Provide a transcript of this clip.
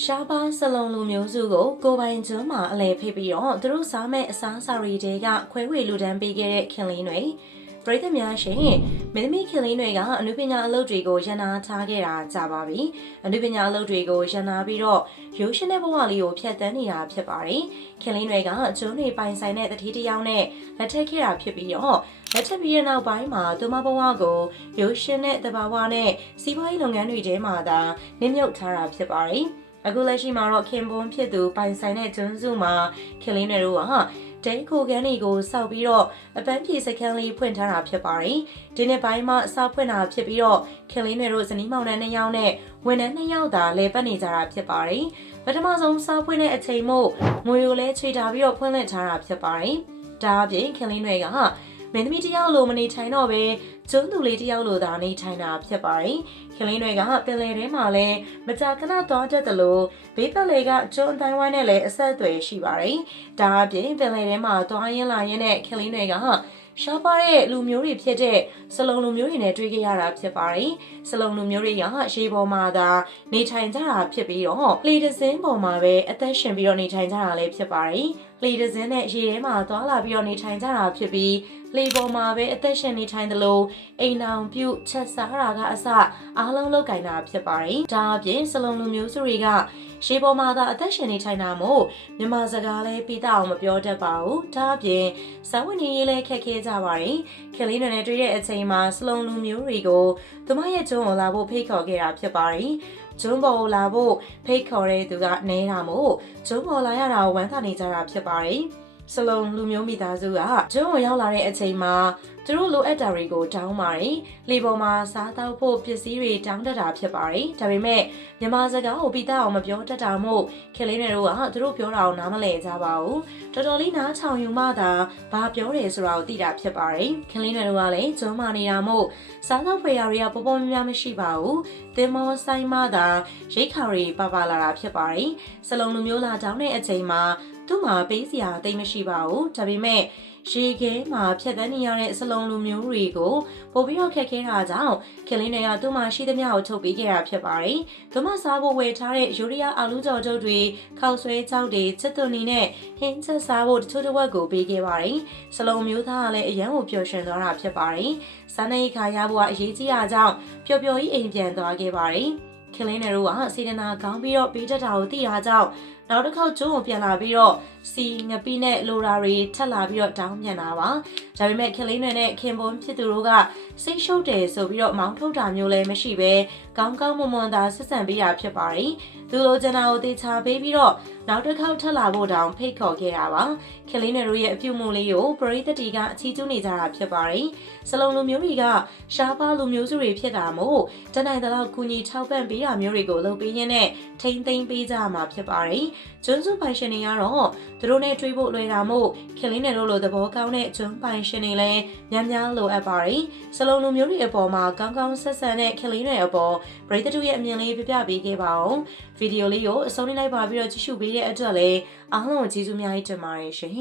ရှားပါးစလုံးလူမျိုးစုကိုကိုပိုင်ကျွန်းမှာအလဲဖိတ်ပြီးတော့သူတို့စားမဲ့အစားအစာတွေတဲကခွဲဝေလူတန်းပေးခဲ့တဲ့ခင်လင်းတွေပရိသတ်များရှင်မင်းသမီးခင်လင်းတွေကအနုပညာအလုပ်တွေကိုရန်နာထားခဲ့တာကြာပါပြီအနုပညာအလုပ်တွေကိုရန်နာပြီးတော့ရိုးရှင်းတဲ့ဘဝလေးကိုဖျက်ဆီးနေတာဖြစ်ပါတယ်ခင်လင်းတွေကကျွန်းတွေပိုင်ဆိုင်တဲ့တတိတယောက်နဲ့လက်ထပ်ခဲ့တာဖြစ်ပြီးတော့လက်ထပ်ပြီးတဲ့နောက်ပိုင်းမှာသူမဘဝကိုရိုးရှင်းတဲ့တဘာဝနဲ့စီးပွားရေးလုပ်ငန်းတွေထဲမှာသာနင်းမြုပ်ထားတာဖြစ်ပါတယ် အခုလက်ရှိမှာတော့ခင်ပွန်းဖြစ်သူပိုင်ဆိုင်တဲ့ကျွန်းစုမှာခင်လင်းတွေတို့ကဒိတ်ခိုကန်တွေကိုစောက်ပြီးတော့အပန်းဖြေစခန်းလေးဖွင့်ထားတာဖြစ်ပါတယ်။ဒီနေ့ပိုင်းမှာစောက်ဖွင့်တာဖြစ်ပြီးတော့ခင်လင်းတွေတို့ဇနီးမောင်နှံနှစ်ယောက်နဲ့ဝန်ထမ်းနှစ်ယောက်သာလဲပတ်နေကြတာဖြစ်ပါတယ်။ပထမဆုံးစောက်ဖွင့်တဲ့အချိန်မို့ငွေကိုလည်းခြေထားပြီးတော့ဖွင့်လှစ်ထားတာဖြစ်ပါတယ်။ဒါအပြင်ခင်လင်းတွေက မင်းသမီးတစ်ယောက်လိုမနေထိုင်တော့ပဲကျွန်းသူလေးတစ်ယောက်လိုသာနေထိုင်တာဖြစ်ပါတယ်။ခင်လင်းတွေကပင်လယ်ထဲမှာလည်းမကြာခဏသွားတတ်တယ်လို့ဘေးပတ်လေကကျွန်းအတိုင်းဝိုင်းနဲ့လည်းအဆက်အသွယ်ရှိပါတယ်။ဒါအပြင်ပင်လယ်ထဲမှာသွားရင်းလာရင်းနဲ့ခင်လင်းတွေကရှားပါတဲ့လူမျိုးတွေဖြစ်တဲ့စလုံလူမျိုးတွေနဲ့တွေ့ကြရတာဖြစ်ပါတယ်။စလုံလူမျိုးတွေကရေပေါ်မှာသာနေထိုင်ကြတာဖြစ်ပြီးတော့လေတစင်းပေါ်မှာပဲအသက်ရှင်ပြီးတော့နေထိုင်ကြတာလည်းဖြစ်ပါတယ်။လေတစင်းနဲ့ရေထဲမှာသွားလာပြီးတော့နေထိုင်ကြတာဖြစ်ပြီး လေပေါ်မှာပဲအသက်ရှင်နေထိုင်သလိုအိမ်အောင်ပြုတ်ချက်စားတာကအစအားလုံးလောက်ကင်တာဖြစ်ပါတယ်။ဒါအပြင်စလုံလူမျိုးစုတွေကရေပေါ်မှာသာအသက်ရှင်နေထိုင်တာမို့မြန်မာစကားလည်းပြီးတော့အောင်မပြောတတ်ပါဘူး။ဒါအပြင်ဇဝင်ရည်ရေးလည်းခက်ခဲကြပါတယ်။ခင်လေးတွေနဲ့တွေ့တဲ့အချိန်မှာစလုံလူမျိုးတွေကိုသူမရဲ့ကျုံကိုလာဖို့ဖိတ်ခေါ်ခဲ့တာဖြစ်ပါတယ်။ကျုံပေါ်ကိုလာဖို့ဖိတ်ခေါ်တဲ့သူကနေတာမို့ကျုံပေါ်လာရတာကိုဝမ်းသာနေကြတာဖြစ်ပါတယ်။ စလုံးလူမျိုးမိသားစုကကျုံကိုရောက်လာတဲ့အချိန်မှာသူတို့လိုအပ်တာတွေကိုတောင်းပါတယ်။လေပေါ်မှာစားတောက်ဖို့ပစ္စည်းတွေတောင်းတတာဖြစ်ပါတယ်။ဒါပေမဲ့မြန်မာစကားကိုပြီးသားအောင်မပြောတတ်တာမို့ခင်လေးတွေတို့ကသူတို့ပြောတာကိုနားမလည်ကြပါဘူး။တော်တော်လေးနားချောင်ယူမှသာဘာပြောတယ်ဆိုတာကိုသိတာဖြစ်ပါတယ်။ခင်လေးတွေတို့ကလည်းကျုံမာနေတာမို့စားတောက်ဖွယ်ရာတွေကပေါ်ပေါ်များများမရှိပါဘူး။တင်မောဆိုင်မှသာရိတ်ခါတွေပါပါလာတာဖြစ်ပါတယ်။စလုံးလူမျိုးလာတောင်းတဲ့အချိန်မှာ သူ့မှာပေးစရာတိတ်မရှိပါဘူး။ဒါပေမဲ့ရေခဲမှာဖြတ်တန်းနေရတဲ့စလုံးလူမျိုးတွေကိုပို့ပြီးတော့ခက်ခဲတာကြောင့်ခင်လင်းတွေကသူ့မှာရှိသမျှကိုထုတ်ပေးခဲ့တာဖြစ်ပါတယ်။သူမစားဖို့ဝယ်ထားတဲ့ယူရီးယားအာလူးကြော်တုပ်တွေခောက်ဆွဲကြောက်တွေချက်သွန်နီနဲ့ဟင်းချက်စားဖို့တချို့တစ်ဝက်ကိုပေးခဲ့ပါတယ်။စလုံးမျိုးသားကလည်းအရန်ကိုပျော်ရွှင်သွားတာဖြစ်ပါတယ်။စားနေခါရဖို့ကအရေးကြီးတာကြောင့်ပျော်ပျော်ကြီးအိမ်ပြန်သွားခဲ့ပါတယ်။ခင်လင်းတွေတို့ကစေတနာကောင်းပြီးတော့ပေးတတ်တာကိုသိတာကြောင့်နောက်တစ်ခေါက်ကျုံးကိုပြန်လာပြီးတော့စီငပိနဲ့လိုရာတွေထက်လာပြီးတော့တောင်းပြန်တာပါဒါပေမဲ့ခင်လေးတွေနဲ့ခင်ပွန်းဖြစ်သူတို့ကစိတ်ရှုပ်တယ်ဆိုပြီးတော့မောင်းထုတ်တာမျိုးလည်းမရှိပဲကောင်းကောင်းမွန်မွန်သာဆက်ဆံပေးတာဖြစ်ပါတယ်သူလိုချင်တာကိုတေချာပေးပြီးတော့နောက်တစ်ခေါက်ထက်လာဖို့တောင်ဖိတ်ခေါ်ခဲ့တာပါခင်လေးတွေတို့ရဲ့အပြုမှုလေးကိုပရိသတ်တီကအချီးကျူးနေကြတာဖြစ်ပါတယ်စလုံးလူမျိုးတွေကရှားပါလူမျိုးစုတွေဖြစ်တာမို့တနိုင်တဲ့လောက်ကူညီထောက်ပံ့ပေးတာမျိုးတွေကိုလုပ်ပေးရင်းနဲ့ထိမ့်သိမ့်ပေးကြမှာဖြစ်ပါတယ်ကျွန်းစုပိုင်ရှင်တွေကတော့သူတို့နဲ့တွေးဖို့လွယ်တာမို့ခင်လေးနယ်တို့လိုသဘောကောင်းတဲ့ကျွန်းပိုင်ရှင်တွေလည်းများများလိုအပ်ပါတယ်။စလုံးလူမျိုးတွေအပေါ်မှာကောင်းကောင်းဆက်ဆံတဲ့ခင်လေးနယ်အပေါ်ပရိသတ်တို့ရဲ့အမြင်လေးပြပြပေးခဲ့ပါအောင်။ဗီဒီယိုလေးကိုအဆုံးလေးလိုက်ပါပြီးတော့ကြည့်ရှုပေးတဲ့အတွက်လည်းအားလုံးကိုကျေးဇူးများကြီးတင်ပါတယ်ရှင်